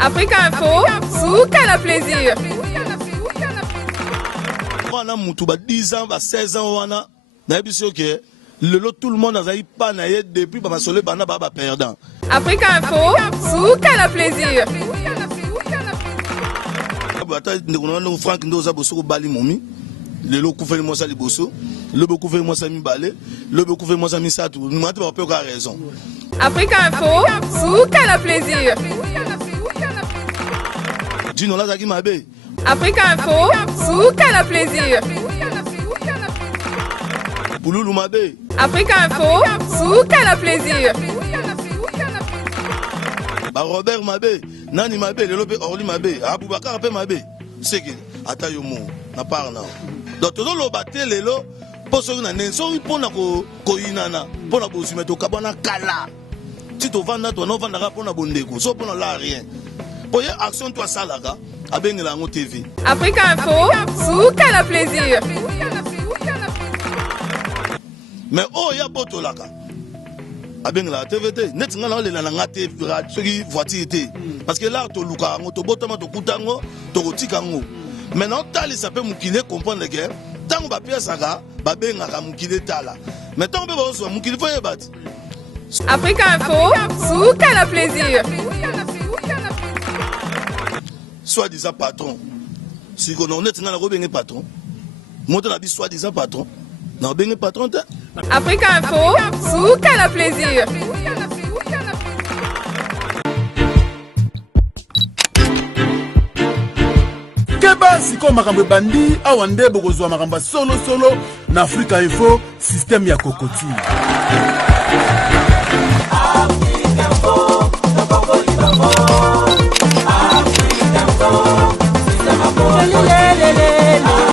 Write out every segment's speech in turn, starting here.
Africa Info, Souka la plaisir. On a moutou 10 ans, 16 ans, on a tout le monde a pas naïe depuis que je suis perdant. Africa Info, Souka la plaisir. Franck Ndoza Bosso Bali Momi, le lot couvert moi ça les Bosso, le beaucoup fait moi ça mi balé, le beaucoup fait moi ça mi ça tout. Nous m'avons pas peu raison. Africa Info, Souka la plaisir. Dis-nous là Zaki Mabé. Africa Info, Souka la plaisir. Pouloulou Mabé. Africa Info, Souka la plaisir. Robert Mabé, Nani Mabé, le lobé Orly Mabé, Aboubakar Pe Mabé. C'est que Atayomo na parna. Donc tout le baté les lots pour ceux qui n'ont pas pour na koinana pour na bosi meto kabana kala. Si tu vends toi non vendra pour na bondeko, so pour na la rien. Pour y action toi salaga, abengi la ngo TV. Africa Info, Souka la plaisir. Mais oh ya boto laka. Abengi la TVT, net ngana le na ngate soki voiture té. Parce que là to luka ngo to botama to kutango, to rotikango. Maintenant tali ça peut mukile comprendre que tant ba pièce aga, ba benga ka mukile tala. Mais tant be ba so mukile faut y battre. Africa Info, Souka la plaisir. Soi-disant patron. Si on est ngana ko benga patron. Monte la bi soi-disant patron. Na benga patron ta. Africa Info, Souka la plaisir. Keba siko makambo bandi awande bokozwa makambo solo na Africa Info système ya kokoti.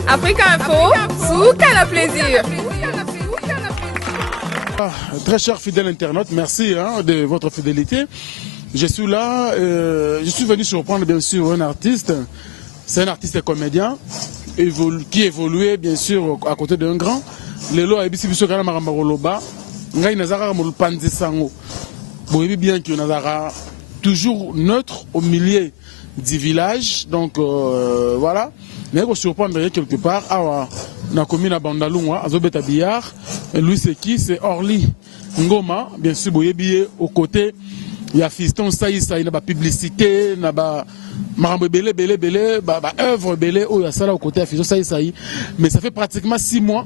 Africa Info, Souka la plaisir. Très cher fidèle internaute, merci de votre fidélité. Je suis là, je suis venu surprendre bien sûr un artiste. C'est un artiste et comédien qui évoluait bien sûr à côté d'un grand. Lelo a bisi biso kana maramba koloba. Ngai nazara mo panzi sango. Boyebi bien que nazara toujours neutre au milieu du village. Donc voilà. Mais on surprendre quelque part. Ah, na commune à Bandalungwa, azobeta billard. Lui c'est qui? C'est Orly Ngoma. Bien sûr boyebi au côté. Il y a Fiston Saïsa, il y a publicité, il y a Marambo Belé, œuvre Belé, il y a ça là au côté de Fiston Saïsa. Mais ça fait pratiquement 6 mois.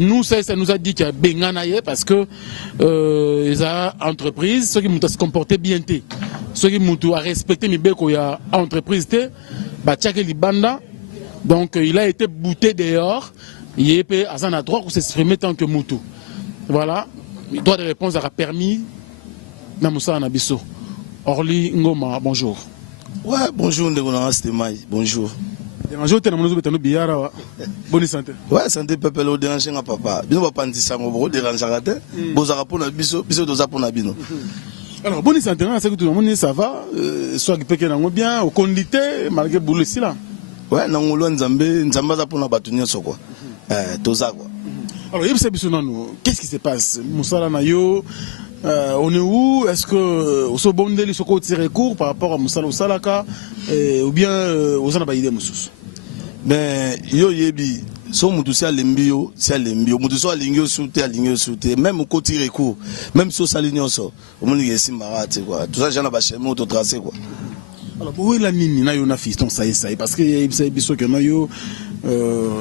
Nous, ça nous a dit qu'il y a Benganaye parce que les entreprises, ceux qui m'ont se comporté bien, ceux qui m'ont respecté, mais il y a entreprise, Libanda. Donc il a été bouté dehors. Il est à son droit pour s'exprimer tant que Moutou. Voilà. Le droit de réponse a permis. Namoussa Nabiso. Orly Ngoma, bonjour. Ouais, bonjour, bonjour. Bonne santé. Ouais, santé, peuple, au déranger, papa. Bien, on va pas dire ça, on va déranger à terre. Bozara pour Nabiso, biso dosa pour Nabino. Alors, bonne santé, c'est que tout le monde ça va. Soit que quelqu'un n'a bien, au condité, malgré boulot ici là. Ouais, Nangolo Nzamba pour Nabatunia, so quoi. Toza quoi. Alors, qu'est-ce qui se passe? Moussala Nayo. On est où? Est-ce que au Sobondeli se tire court par rapport à Moussala Salaka ou bien aux Anabaïde Moussous? Ben, yo yebi, so Moutousia Lembio, c'est Lembio, Moutousia Lingio Souté, même au côté recours, même si ça l'union so, au monde est simbarate quoi. Tout ça, j'en ai pas chez moi, tout tracé quoi. Alors, où est la nini na yo na fiston ça parce que il y a biso que na yo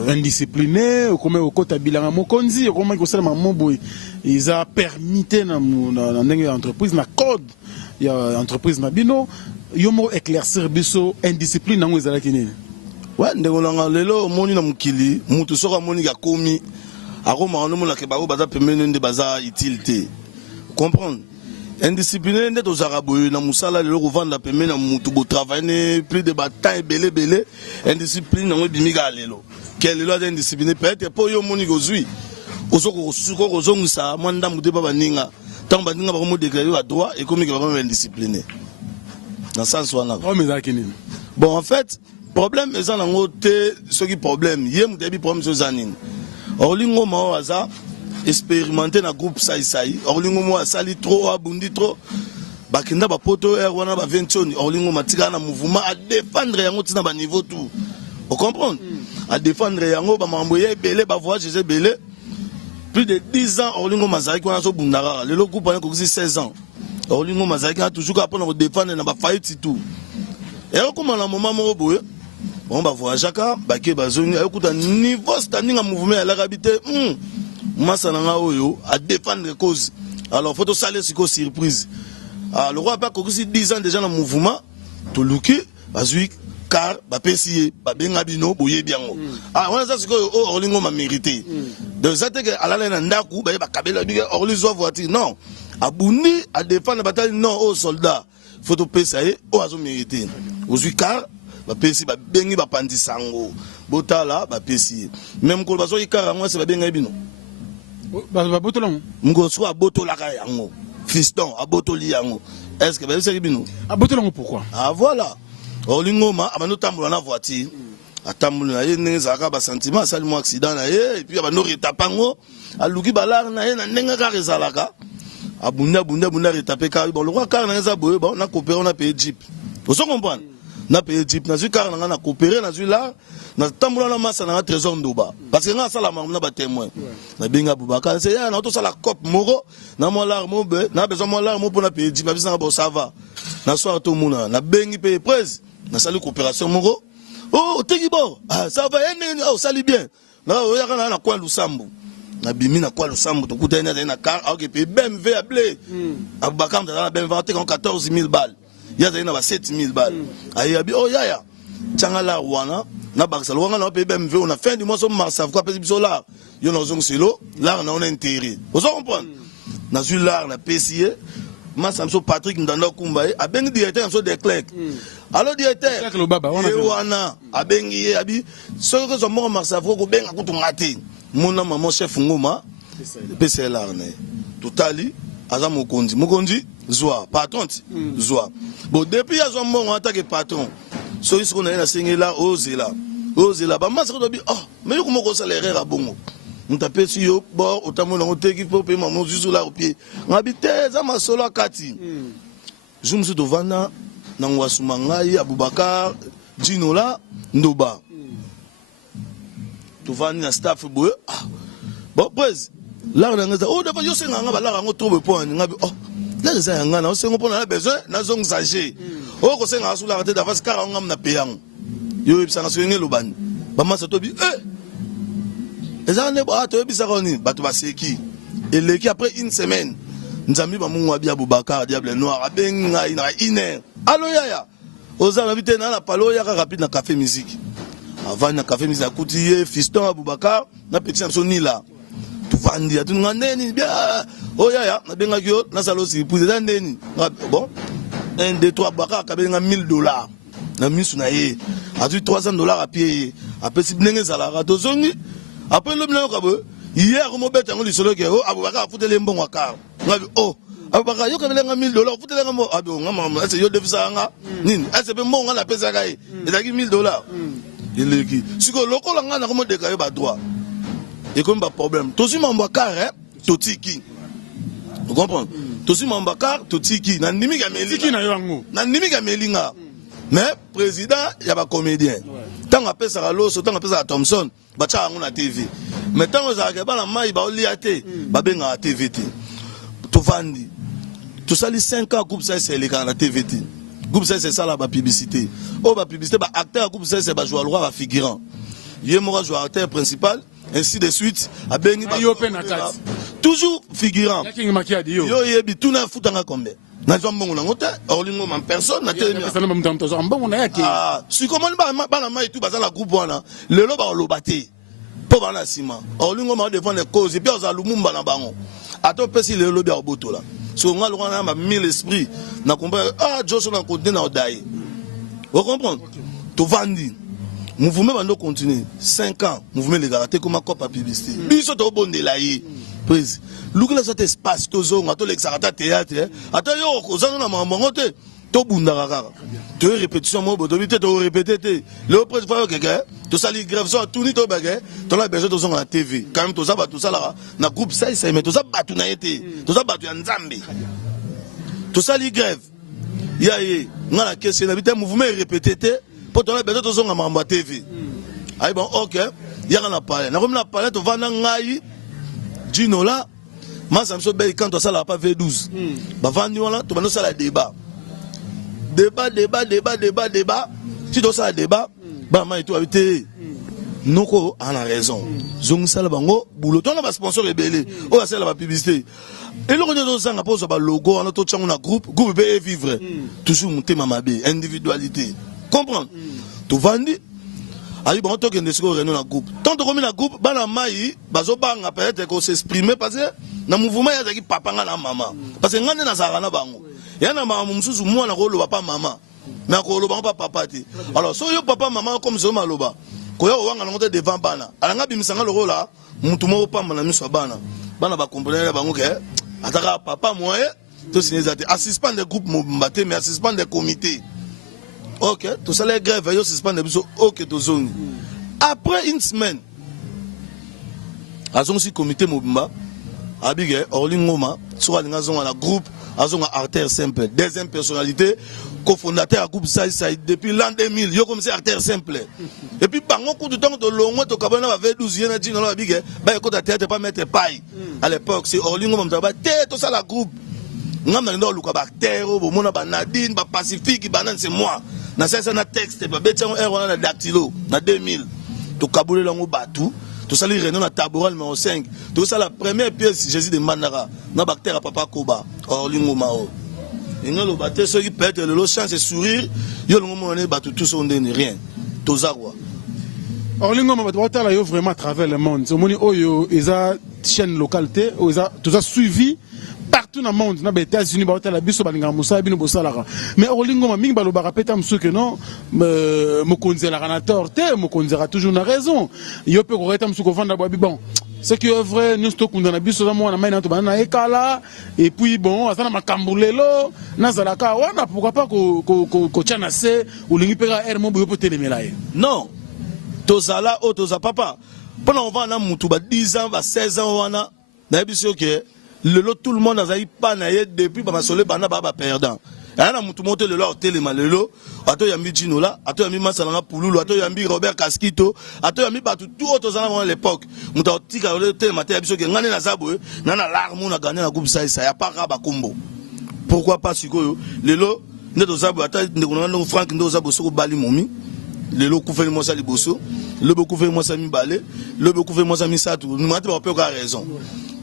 indiscipliné, comme au côté bilan mokonzi, comme que ça mambo ils a permis na entreprise na code il y a entreprise na bino yo mo éclaircir biso indiscipline na ngozala kinene. Ouais, ndengolanga lelo moni na mukili, mutu soka moni ga komi akoma no mona ke ba baza pemene nde baza utilité. Comprendre? Indiscipliné nde to zaraboye na musala lelo ko vanda pemene na mutu bo travailler plus de bataille belé indiscipline na ngobimi ga lelo. Quel lelo indiscipliné peut-être pour yo moni gozui. Ozoko suko kozongisa mwanda mude baba ninga. Tant ba ninga ba mo déclarer à droit et comme il va indiscipliné. Dans sens wana. Bon en fait problème est en côté ce qui problème hier mu debi problème sur zanine Orly Ngoma waza expérimenté na groupe Saïsaï Orly Ngoma sali trop abundi trop bakenda ba poto er wana ba 20 olingo matika na mouvement à défendre yango tina ba niveau tout. Vous comprenez? À défendre yango ba mamboye belé ba voyage belé. Plus de 10 ans olingo mazaki wana so bundara. Le groupe wana ko 16 ans. Olingo mazaki a toujours capable de défendre na ba faillite tout. Et comme à un moment moko boye on va voyager ka ba ke ba zoni akuta niveau standing à mouvement à l'arabité. Massa nanga oyo à défendre cause. Alors faut to saler sur surprise. Le roi pas que 10 ans déjà dans le mouvement, tout le qui, bazui, car, ba pesier, ba bengabino, boye bien. On a ça c'est que Orlingo m'a mérité. De ça que à la nandaku, ba kabela biga Orlizo voiture. Non, à Bundi, à défendre la bataille, non, aux soldats. Faut to pesier, au azo mérité. Aujourd'hui car, ba pesier, ba bengi, ba pandisango. Botala, ba pesier. Même quand bazo car, moi c'est ba bengabino. Ba botolong. Ngo soit botola kayango. Fiston, à Botoli yango. Est-ce que c'est bino? À Botolongo pourquoi? Ah voilà. Olingoma, abano tamboula na voiture. A tamboula na ye nezaka ba sentiment sali mo accident na ye et puis abano retapango. A luki balar na ye na nenga ka rezalaka. A bunda retaper ka bon le roi car na za boye bon na coopérer on a payé jeep. Vous comprenez? Na payé jeep na zu car na coopérer na zu là. Na tamboula na massa na trésor ndoba parce que nga sala na ba témoin na binga Boubacar c'est ya na to sala cop moro na mo larmo be na besoin mo larmo pour na payer dit ba bisa bo ça va na soir to muna na bengi payer presse na sali coopération moro oh tegi bo ah ça va oh sali bien na o ya kana na kwa lusambu na bimi na kwa lusambu to kutana na car ok payer BMW à blé Boubacar na BMW te 14 000 balles ya na ba 7 000 balles ayi abi oh ya tchangala wana na baksa wanga na pe BMW on a fin du mois so marsa quoi pe biso là yo na zong selo là on a intérêt vous comprenez na zu là na PCE ma samso Patrick Ndanda Kumbaye a bengi directeur so de clerc alors directeur le baba wana a bengi abi so que so mo marsa ko benga ko to ngati mon maman chef ngoma PCE là ne totali aza mokonzi zwa patron zwa bon depuis ya zo mo en tant que patron so ici on a na singela ozela ba masa ko bi oh mais comment ko salaire à bongo on tape si yo bon otamo na oteki po pe maman juste là au pied ngabite za masolo akati je me suis devant na ngwasuma ngai Aboubacar Dino la ndoba to vani na staff boy bon pues là on a oh dafa yo senga ngaba la ngo trouve point ngabi oh là za ngana o sengo pona na besoin na zong sage oh ko senga asula ka te dafa skara ngam na peyang yo ibisanga swenge lobani ba masa to bi ezane ba to ibisa ko ni bato baseki eleki après une semaine nzambi ba mungu abi Aboubacar diable noir abenga ina ine allo yaya ozana bite na palo ya ka rapide na café musique avant na café musique akuti fiston Aboubacar na petit son ni là vandi atu ngandeni bien oh ya na benga kyo na salo si pour ndeni bon 1 2 3 baka ka benga $1000 na misu na ye atu $300 à pied après si bnenge sala ka to zongi après le bnenge ka bo hier ko mo beta ngoli solo ke oh Aboubacar futele mbongo ka ngabi oh Aboubacar yo ka benga $1000 futele ngamo ado ngama ese yo defisa nga nini ese be mbongo na pesa ka ye ezaki $1000 ileki siko lokola nga na ko mo deka yo ba droit. Et comme pas problème. Tosi Mambakar, Totiki. Vous comprenez? Tosi Mambakar, Totiki. Nandimi Gamelinga. Nandimi Gamelinga. Mais président, il y a pas comédien. Tant qu'on ça à l'os, tant qu'on ça à Thompson, bacha on a TV. Mais tant qu'on a la maille, ba oliate, ba benga à TVT. To vandi. Tout ça les 5 ans groupe ça c'est les gars la TVT. Groupe ça c'est ça la publicité. Oh ba publicité ba acteur groupe ça c'est ba joueur roi ba figurant. Yé moi joueur acteur principal. Ainsi de suite, à Bengi toujours figurant. Yo yebi tout na futanga combien. Na zombo na ngote, orlingo man personne na télé. Ah, si comment ba na mai tout bazala groupe wana, lelo ba lobate. Po ba na sima. Orlingo ma défendre les causes et puis za lumumba na bango. Ato pesi lelo bia boto là. So nga lo na ma 1000 esprit na comprendre ah Joshua na côté na odai. Vous comprenez? To vandi. Mouvement va nous continuer 5 ans mouvement les garaté comme cop à publicité biso to bonde la yi prise lukela cet espace to zonga to l'exarata théâtre ata yo ko zana na mamango te to bunda kaka to répétition mo boto bité to répéter te le président quelqu'un to sali grève so tout ni to bagay to la besoin to zonga na TV quand même to za ba to sala na groupe ça mais to za batu na été to za batu ya nzambe tout ça li grève ya ye nga la question na bité mouvement répété pour ton besoin to zonga mamba TV ay bon OK ya na parler na comme na parler to vanda ngai Gino là moi ça me so be quand to ça la pas V12 ba vandi wala to bano ça la débat si to ça la débat ba ma to habité noko a la raison zongi sala bango boulot to na ba sponsor rebelle o ya sala ba publicité et le rené dans un pose ba logo on to tchango na groupe be vivre toujours monter mamabe individualité comprendre to vandi ayi bon to kende siko reno na groupe tant to komi na groupe bana mai bazo banga peut-être ko s'exprimer parce que na mouvement ya zaki papa nga na mama parce que ngane na zara na bango ya na mama mususu mwana ko loba pa mama mais ko loba pa papa te alors so yo papa mama comme zo maloba koya wanga ngote devant bana alanga bimisanga loko la mutu mo pamba na miso bana ba comprendre bango ke ataka papa moye to sinezate assistant de groupe mbate mais assistant de comité OK tout ça les grèves yo suspend de biso OK to zone après une semaine azon si comité mobimba abige orlingoma so alinga zonga na groupe azonga artère simple deuxième personnalité cofondateur à groupe Saï depuis l'an 2000 yo comme c'est artère simple et puis bango coup de temps de longo to kabana va vers 12 yena dino la bige ba écoute théâtre pas mettre paille à l'époque c'est orlingoma mtaba tout ça la groupe ngam na ndo luka ba terre bo mona ba Nadine ba Pacifique banan c'est moi na ça na texte ba betango erreur na dactylo na 2000 to kabule lango batu tout ça les réunions na taboral numéro 5 tout ça la première pièce Jésus de Mandara na bactère papa Koba orlingoma o ino lo baté ceux qui pète le chance sourire yo longo mona batu tout son rien to za quoi orlingoma batu watala yo vraiment à travers le monde so moni oyo eza chaîne localité oza tout ça suivi partout dans le monde, dans les États-Unis, dans les États-Unis, mais Orlingoma, mingi balo barapeta msuke non, mokonze la ranator te, mokonze a toujours na raison. Yo pe koreta msuko vanda bobi bon. Ce qui est vrai, nous stockons dans la biso na mwana maina to bana ekala et puis bon, asana makambulelo, nazalaka wana pourquoi pas ko chana se ou lingi pera air mo boyo telemela ye. Non. Tozala o toza papa. Pendant on va na mutu ba 10 ans, ba 16 ans wana, na biso ke le lot tout le monde a zaï pas naïe depuis ba solé bana ba perdant. Ana mutu monte le lot téléma le lot ato yambi Gino là ato yambi Masalanga Pululu ato yambi Robert Casquito ato yambi batu tout autres ans à l'époque mutu tika le téléma te biso ke ngane na zabwe na larme na gagner na groupe ça ya pas raba kombo. Pourquoi pas sikoyo le lot ndo zabwe ata ndeko na Frank ndo zabwe soko bali momi le lot koufeli mo sa liboso le beaucoup fait moi ça mi balé le beaucoup fait moi ça mi ça tout nous mate pas peu raison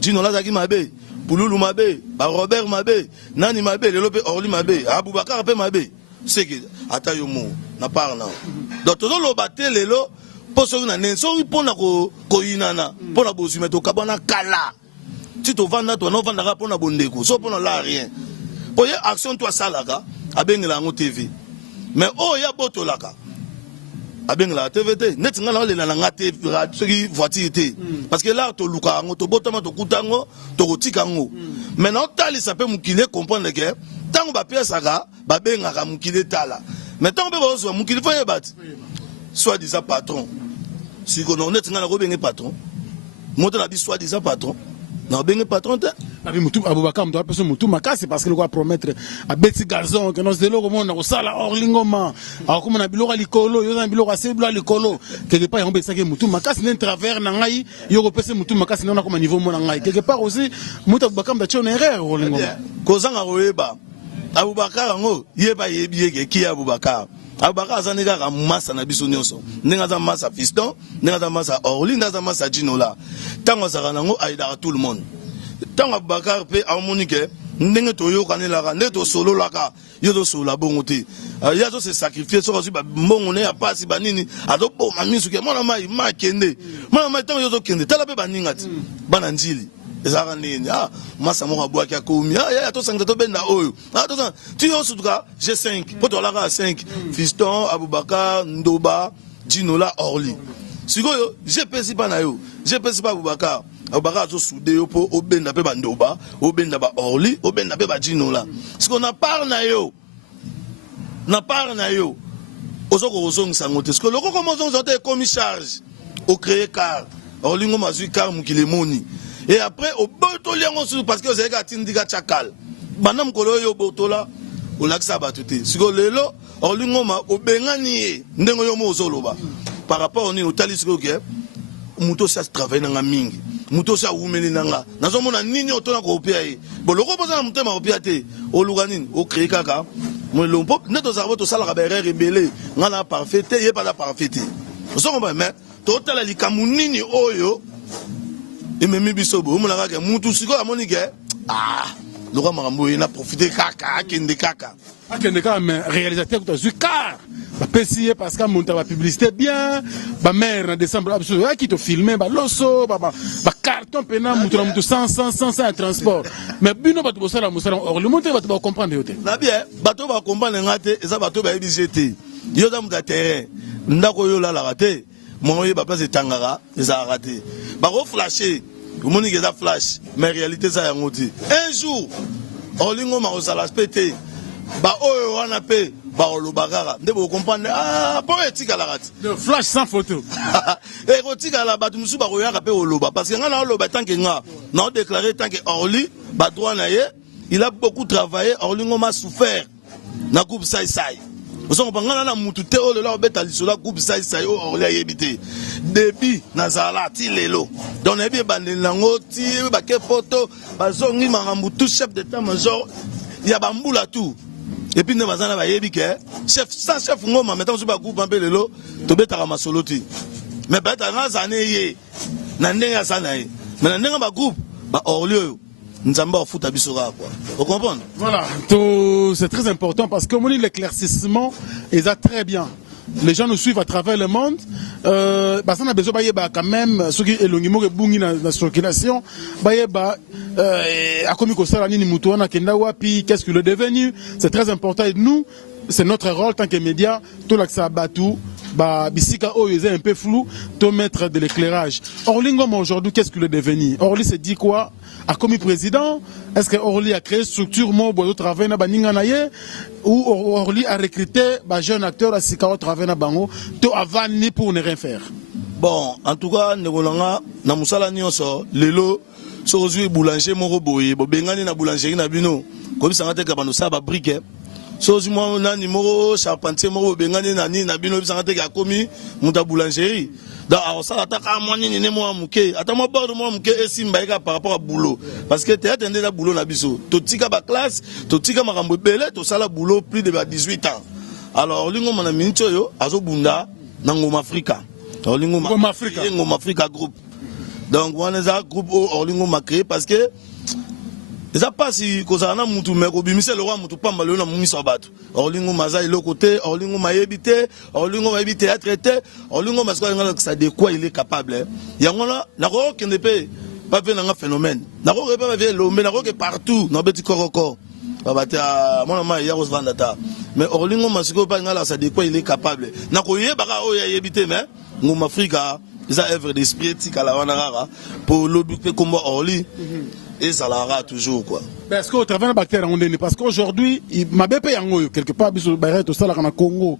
Gino là zaki mabe Pululu mabe, Robert mabe, Nani mabe, le lope Orly mabe, Aboubakar pe mabe. C'est que atayomo na parla. Donc tout le baté le lo poso na nenso pona ko inana, pona bozume to kabana kala. Si to vanda to no vanda pona bondeko, so pona la rien. Pour y action toi salaka, abengela ngo TV. Mais oh ya botolaka. Abengela TVT, net ngala le na ngate soki voiture té parce que là to luka ngo to botama to kutango to kotika ngo. Maintenant tali ça peut mukile comprendre que tango ba pièce aka ba benga ka mukile tala. Mais tango be bozo mukile fa yebat. Soit disant patron. Si ko net ngala ko benga patron. Moto na bi soit disant patron. Na benga patron te. Abi mutu Aboubakar mdo apeso mutu makasi parce que le quoi promettre à beti garçon que nos delo comme on a sala Orlingoma alors comme on a biloko likolo yo na biloko ase biloko likolo quelque part on besa que mutu makasi n'en travers na ngai yo repese mutu makasi na comme niveau mon ngai quelque part aussi mutu Aboubakar mda chona erreur Orlingoma kozanga roeba Aboubakar ngo yeba yebiye ki Aboubakar Aboubakar azani ka massa na biso nyonso ndinga za massa fiston ndinga za massa Orly ndinga za massa Gino là tango za nango aida tout le monde tant Aboubakar pe harmonique ndenge to yo kanela ndenge to solo laka yo to solo bongo te ya to se sacrifier so ba mbongo ne ya pasi banini ado bo mamisu ke mona mai ma kende mona mai tant yo to kende tala pe baninga ti bana njili ezaka nini masa mo kabwa kya komi ya to sangta to benda oyo to san tu yo sutuka G5 poto laka 5 fiston Aboubakar Ndoba Gino là Orly sikoyo je pesi pa na yo je pesi pa Aboubakar Aboubakar to soudé po obenda pe bandoba obenda ba Orly obenda pe ba Gino là ce qu'on a parlé na yo ozoko ozongisa ngote ce que loko comme ozongisa comme charge au créer car Orly ngoma zui car mukile moni et après au boto liango sur parce que c'est ka tindika chakal banam kolo yo botola o laksa batuté siko lelo Orly Ngoma obengani ndengo yo mo zoloba par rapport ni otali siko ke muto sa travailler na mingi muto sa umeli nanga nazomona nini otona ko opia yi boloko poza na mutema opia te o luganini o créer kaka mo lompo neto za boto sala ka berere rebelle ngana parfait ye pas la parfait so ko mais to tala likamu nini oyo ememi bisobo mo la ka mutu siko amoni ke Laurent Marambo il a profité kaka kende kaka mais réalisateur que tu as car PCA parce que monter la publicité bien ba mère en décembre absolument qui te filmer ba loso ba carton pena mutu sans transport mais bino ba to sala musala or le monter ba to comprendre yote na bien bato ba comprendre ngate eza bato ba ebijete yo da muta terrain ndako yo la la raté mo ye ba place tangara eza raté ba ko flasher omoni ke eza flash mais réalité ça yango ti un jour Orly Ngoma osala spété ba oyo wana pe ba olobakaka nde bo comprendre po etika la rat le flash sans photo et kotika la batu musu ba koyaka pe oloba parce que nga na oloba tant que nga na déclaré tant que Orly ba droit na ye il a beaucoup travaillé Orly Ngoma a souffert na groupe sai oso ngana na mutu te o lelo beta lisola groupe sai o Orly ayebité début nazala ti lelo donc na bien bandelango ti ba ke photo bazongi makambu tout chef d'état-major ya bambula tout et puis ne bazana ba yebi ke chef Ngoma maintenant so ba groupe un peu lelo to betaka masolo ti mais beta ngazane ye na ndenga sana ye mais na ndenga ba groupe ba Orly Nzamba futa bisora quoi. Vous comprenez? Voilà, c'est très important parce que l'éclaircissement est très bien. Les gens nous suivent à travers le monde. Parce qu'on a besoin quand même ceux qui élongiment bungi na circulation. Qu'est-ce qu'il est devenu? C'est très important et nous, c'est notre rôle tant que médias. Tout l'accès à Batou. Bisika est un peu flou, de mettre de l'éclairage. Orly Ngoma aujourd'hui, qu'est-ce qu'il est devenu? Orly se dit quoi? A commis président? Est-ce que Orly a créé une structure de travail na baninga na ye? Ou Orly a recruté un jeune acteur à Sika travail na bango to avani pour ne rien faire? Bon, en tout cas, Negolanga, na musala nyonso, lelo, so ozui boulanger moko boye, bo bengani na boulangerie na bino, comme ça ngate ka bano sa ba brique. So si moi na numéro charpentier moko bengani na ni na bino bisa ngate ka komi muta boulangerie. Donc alors ça ataka moi ni ne moi muke, ata mo bordo moi muke esimba eka par rapport à boulot parce que théâtre ndé na boulot na biso. To tika ba classe, to tika makambo belé, to sala boulot plus de 18 ans. Alors Orly Ngoma na mincho yo azobunda na Ngoma Africa. Orly Ngoma Africa groupe. Donc on a un groupe Orly Ngoma créé parce que ça passe si kozana mutu meko bimise le roi mutu pamba le na mumisa batu Orly Ngoma za ile côté Orly Ngoma yebité Orly Ngoma yebité à traiter Orly Ngoma ça de quoi il est capable yango na ko kende pe pas venir un phénomène na ko pas venir l'homme na ko que partout na beti koroko babata mon maman hier osvandata mais Orly Ngoma siko pas ngala ça de quoi il est capable na ko yebaka o yebité mais Ngoma Africa ça œuvre d'esprit tika la wana pour l'objet comme Orly. Et ça l'aura toujours quoi. Parce qu'au travers de bactéries, parce qu'aujourd'hui, ma BP quelque part, au Congo,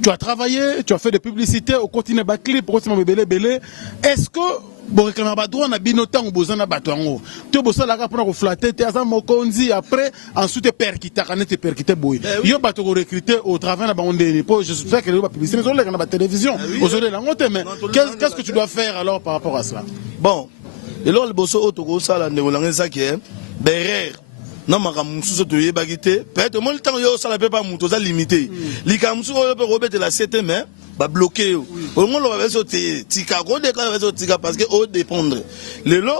tu as travaillé, tu as fait des publicités au continent Bakli, pour belé. Est-ce que bon quand on a droit na binotan ou besoin na batango tu bossa la pour flatter tu as mokonzi après ensuite perkita quand tu perkité boy yo bato recruter au travers na bandé pour je sais que la publicité sur la télévision aujourd'hui la monte mais qu'est-ce que tu dois faire alors par rapport à cela? Bon et là le bosso autoko ça la néolangé ça qui est derrière non makamusu to yebagité peut-être moi le temps yo ça la peut pas muto ça limité likamusu peut rebeter la 7 mais ba bloquer au monde va sauter tika ko de ka va tika parce que au dépendre le lo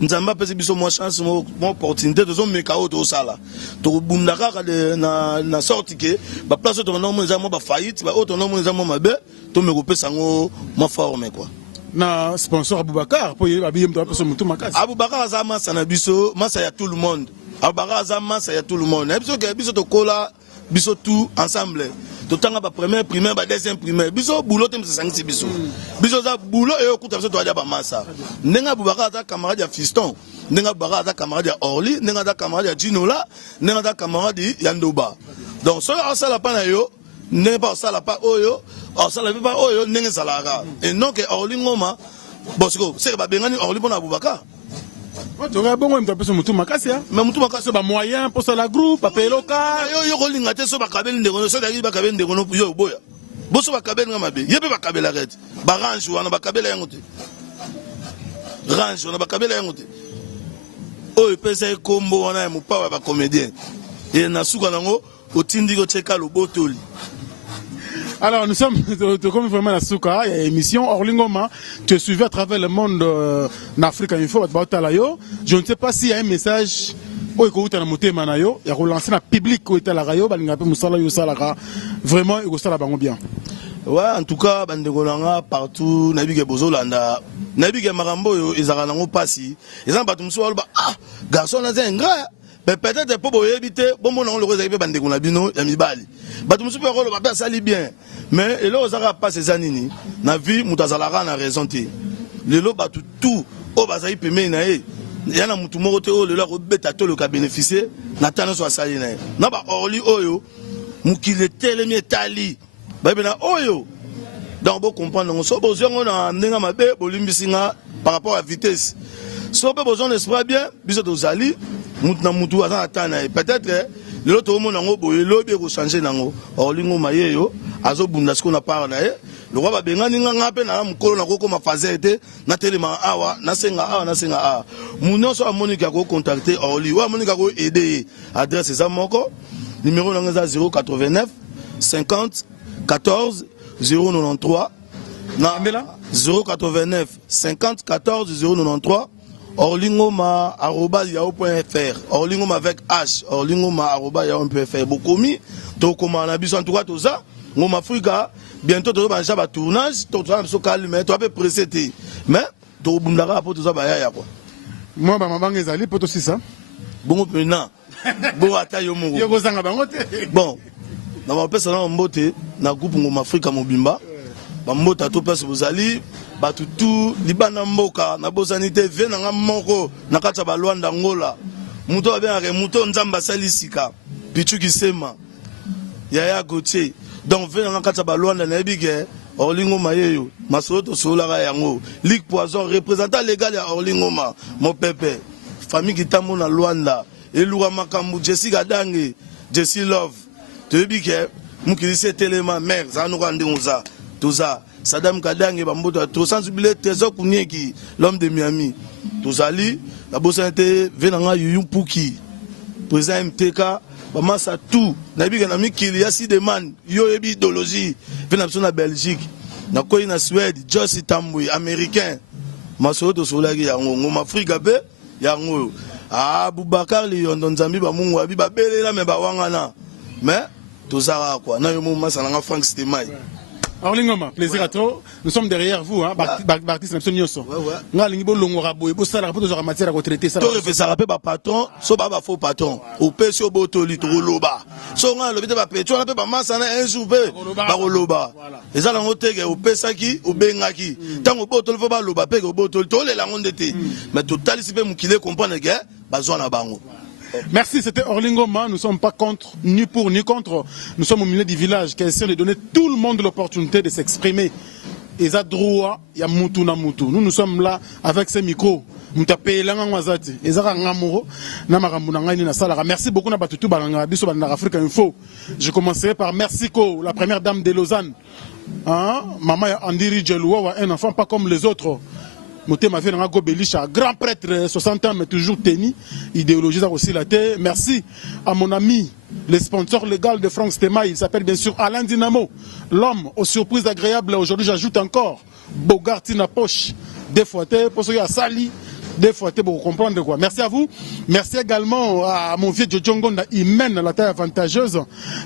nzamba pese biso mo chance mo opportunité de zo mekao to sala to bundaka na sorti que ba place to no mo za mo ba faillite ba auto no mo za mo mabe to me kopesa ngo ma forme quoi na sponsor Aboubakar pour abiyem to apesa mutu makasi Aboubakar azama sana biso masa ya tout le monde Aboubakar azama ça ya tout le monde biso que biso to kola biso tout ensemble to tanga ba première primaire ba deuxième primaire biso boulot te msangisi biso biso za boulot et okuta biso to adia ba masa ndenga Aboubakar za camarade ya Fiston ndenga Aboubakar za camarade ya Orly ndenga za camarade ya Ginola ndenga za camarade ya Ndoba donc cela ça la pas na yo n'est pas ça la pas oyo ça la pas oyo ndenga salaka et non que Orly Ngoma bosco c'est ba bengani Orly bona Aboubakar Tu aurais bon même taper sur Moutou Makassi. Mais Moutou Makassi ba moyen pour ça la groupe, paper local. Yo kolinga te so ba kabel ndeko so dagi ba kabel ndeko no yo boya. Boso ba kabel nga mabe. Yebe ba kabel arrête. Ba range wana ba kabel yango te. Range wana ba kabel yango te. Oyo pesa ekombo wana ya mupawa ba comédien. Et na suka nango otindi ko cheka lo botoli. Alors nous sommes comme vraiment la souka, il y a émission Orlingoma, tu es suivi à travers le monde en Afrique Info, je ne sais pas s'il y a un message où il y a relancé le public où il y a vraiment il y a bien. Ouais, en tout cas, bandegolanga partout, nabige bozolanda, nabige marambo ils ont passé, ils ont battu ah garçon là c'est un gars. Mais peut-être pour éviter, bon mon nom le réservé bandegona bino ya mibali. Batu musu pe rolo ba sali bien. Mais et là ozaka pas ces anini. Na vie mutazalaka na raison te. Lelo batu tout o bazai peme na e. Yana mutu moko te o lelo ko beta to le ka bénéficier na tana so sali na. Na ba orli oyo mukile telemi etali. Ba bena oyo. Donc bon comprendre so bozongo na ndenga mabe bolimbisinga par rapport à vitesse. So pe besoin d'esprit bien, biso tozali Moutna Moutou a atteint peut-être l'autre monde en haut, le lobby est changé dans Orlingo Mayeyo, Azo Bundasko n'a pas le roi Bengani n'a pas na mukolo na koko ma fazete na telema awa na senga a Mounon so Monica ko contacter Orli wa Monica ko aider adresse ça moko numéro na 089 50 14 093 na 089 50 14 093 orlingoma@yahoo.fr orlingoma avec H orlingoma@yahoo.fr bokomi to koma na biso en tout cas tout ça ngoma Afrika bientôt to ba jaba tournage to ça so calme to peu pressé mais to bundaka pour tout ça ba ya quoi moi ba mabanga ezali poto si ça bon maintenant bon ata yo mongo yo kozanga bango te bon na ba pesa na mbote na groupe ngoma Afrika mobimba ba mbota to pesa bozali batutu libana mboka na bosanité vena nga moko na kata ba Luanda ngola muto abenga muto nzamba salisika pichu kisema yaya goche donc vena nga kata ba Luanda na ebige Orlingo Mayeyo masoto sola yango Ligue Poison représentant légal ya Orlingo mon pépé famille kitambo na Luanda eluka makambu Jessica Dange Jessie Love to ebige mukilise telema mère zanu kwande uza tuza Sadam Kadange bamboto to sans oublier Trésor Kounyeki l'homme de Miami tozali la bosante venanga Yuyumpuki président MTK bamasa tout na bika na mikili ya si demande yo ebi idéologie vena na Belgique na koyi na Suède Joss Tambwe américain masoto solaki yango ngoma Afrika be yango Boubacar Lyondo Nzambi ba mungu abi ba belela me ba wangana mais tozara quoi na yo mo masana Frank Stemai. Orlingoma, plaisir à toi. Nous sommes derrière vous, hein. Baptiste Nepson Nyoso. Nga lingi bo longo rabo e bo sala rapport de matière à retraiter ça. To fait ça rappel ba patron, so ba faux patron. Au pesio botoli to loba. So nga lobite ba petro na pe ba masana un jour pe ba loba. Eza la ngoteke au pesaki au bengaki. Tango botoli fo ba loba pe ko botoli to le la ngondete. Mais total si pe mukile comprendre que ba zo na bango. Merci, c'était Orlingoma. Nous ne sommes pas contre, ni pour, ni contre. Nous sommes au milieu du village. Question de donner tout le monde l'opportunité de s'exprimer. Et ça, droit, il y a Moutou na Moutou. Nous sommes là avec ces micros. Merci beaucoup. Je commencerai par Mercico, la première dame de Lausanne. Hein? Maman Andiri Djeloua, un enfant pas comme les autres. Motema Venanga Belisha, grand prêtre, 60 ans, mais toujours tenu. Idéologie aussi la terre. Merci à mon ami, le sponsor légal de Franck Stema. Il s'appelle bien sûr Alain Dynamo. L'homme aux surprises agréables. Aujourd'hui, j'ajoute encore Bogarty na poche. Des fois, pour ceux qui ont sali. Des fois, pour comprendre quoi. Merci à vous. Merci également à mon vieux Djongonda. Il mène la taille avantageuse.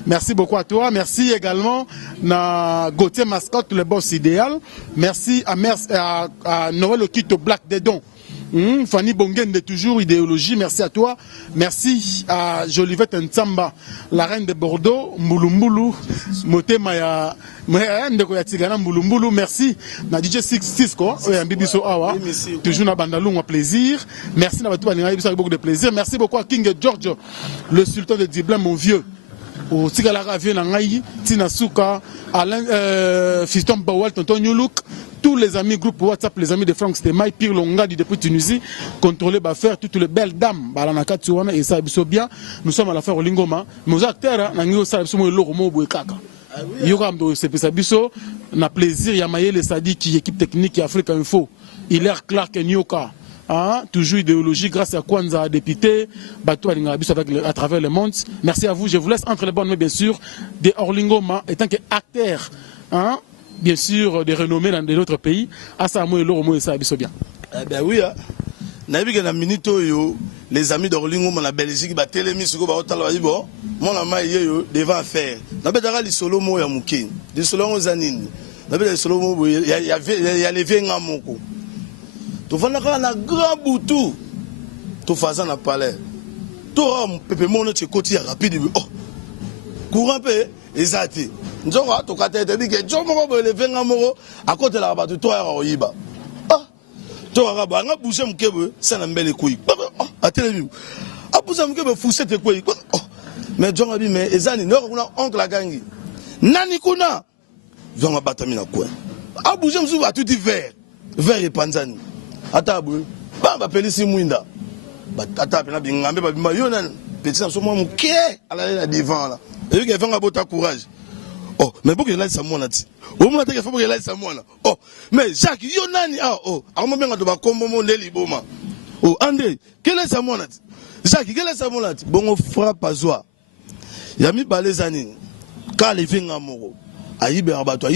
Merci beaucoup à toi. Merci également à Gauthier Mascotte, le boss idéal. Merci à Noël Okito Black Dedon. Fanny Bongen de toujours idéologie. Merci à toi. Merci à Jolivette Ntsamba, la reine de Bordeaux, Mbulumbulu, Motema ya Mbulumbulu. Merci na DJ Cisco, Bibiso Awa, toujours na Bandalou, plaisir. Merci na beaucoup de plaisir. Merci beaucoup à King George, le sultan de Diblin, mon vieux. au Tigalara vient en Aïe, Tina Souka, Alain Fiston Bawal, Tonton Nyuluk, tous les amis groupe WhatsApp, les amis de Franck Stemay, Pire Longa du depuis Tunisie, contrôler faire toutes les belles dames, Balanaka Tuana et ça bien. Nous sommes à l'affaire au Lingoma, nos acteurs, nous sommes Loromo Bouekaka. Yoram c'est Sabiso, na plaisir, Yamaye le Sadi qui équipe technique Afrique Info, Hilaire Clark et Nyoka. Hein, toujours idéologie grâce à Kwanza député, Batou à travers le monde. Merci à vous. Je vous laisse entre les bonnes mains, bien sûr, de Orlingoma, étant qu'acteur, hein, bien sûr, de renommée dans d'autres pays. À ça, moi, l'Oromo et ça, bien. Eh bien oui, hein. Dans minito les amis d'Orlingoma, la Belgique, bah télémis, ce que bah bon, mon ami devant faire. N'abedara li solo mo ya mukin, li solo mo zanine. N'abedara li solo mo il y a les venga moko. Tu vas na grand boutou, tu fais ça na palais. Tu as pépé mon tu côté rapide. Oh, courant pe ezati. Njonga to kata te bi ke njonga mo le venga moko à côté la batu to ya oyiba. Ah, to ga ba nga bouger mkebe ça na mbele koyi. Ah, atelebi. A bouger mkebe fousser te koyi. Oh, mais njonga bi mais ezani no kuna oncle la gangi. Nani kuna? Njonga batamina quoi. A bouger msu ba tout vert. Vert et panzani. Atabou, bamba pelisi mwinda. Tata pena bingambe ba bimba yo nan petit na so mo muke ala la devant là. Et que fanga bota courage. Oh, mais pour que là ça mona ti. O mona te que faut que là ça mona. Oh, mais Jacques yo nani ah oh, amo menga to ba kombo mo ndeli boma. Oh, André, quel est ça mona ti? Jacques, quel est ça mona ti? Bongo frappe azwa. Yami balezani. Ka le vinga moro. Ayibe rabato,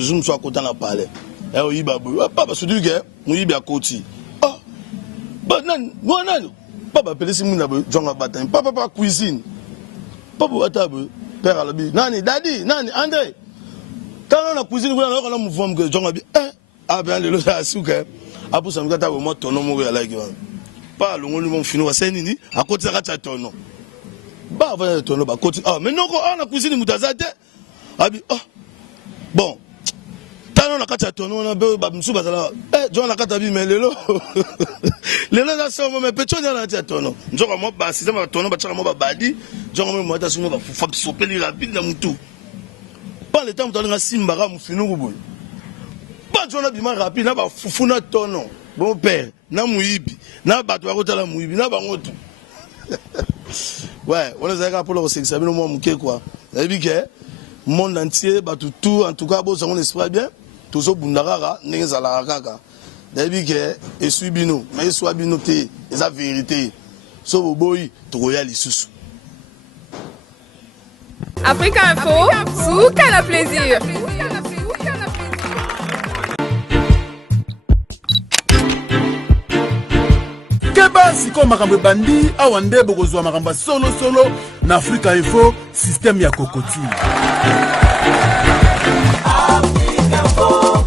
zoom so akota na palais. Eh oui, papa se dit que nous y a côté. Ah, bah non, papa pelisi muna jonga batan, papa cuisine, papa atable, père à la bi, nani, daddy, nani, André. Quand on a cuisine, on a un mouvement que jonga bi, ah ben le losa souka, après ça me gâte à moi ton nom mourir là pas le monde finit à Saint-Nini, à côté de la ton bah va ton nom à côté. Ah mais non, on a cuisine mutazate, ah bi, ah bon. Tano na kata tono na be ba msuba sala jo na kata bi melelo lelo na so mo me pecho na tia tono njoka mo ba système tono ba chaka mo ba badi njoka mo mata sumo ba fufa sopeli rapide na mutu pas le temps tono nga simba ga mufinu kubu ba jo na bi ma rapide na ba fufuna tono bon père na muibi na ba to akota la muibi na ba ngotu ouais on les a pour le sexe ça mo muke quoi ça veut dire que monde entier ba tout en tout cas bon ça on espère bien tout ça bundagara n'ezala kaka dabi ke esui bino mais soit bino te eza vérité so boy to royal isusu Afrique Info souka na plaisir. Keba siko makambo bandi awa nde bokozwa makambo solo na Afrique Info système ya kokoti. Afrique Info,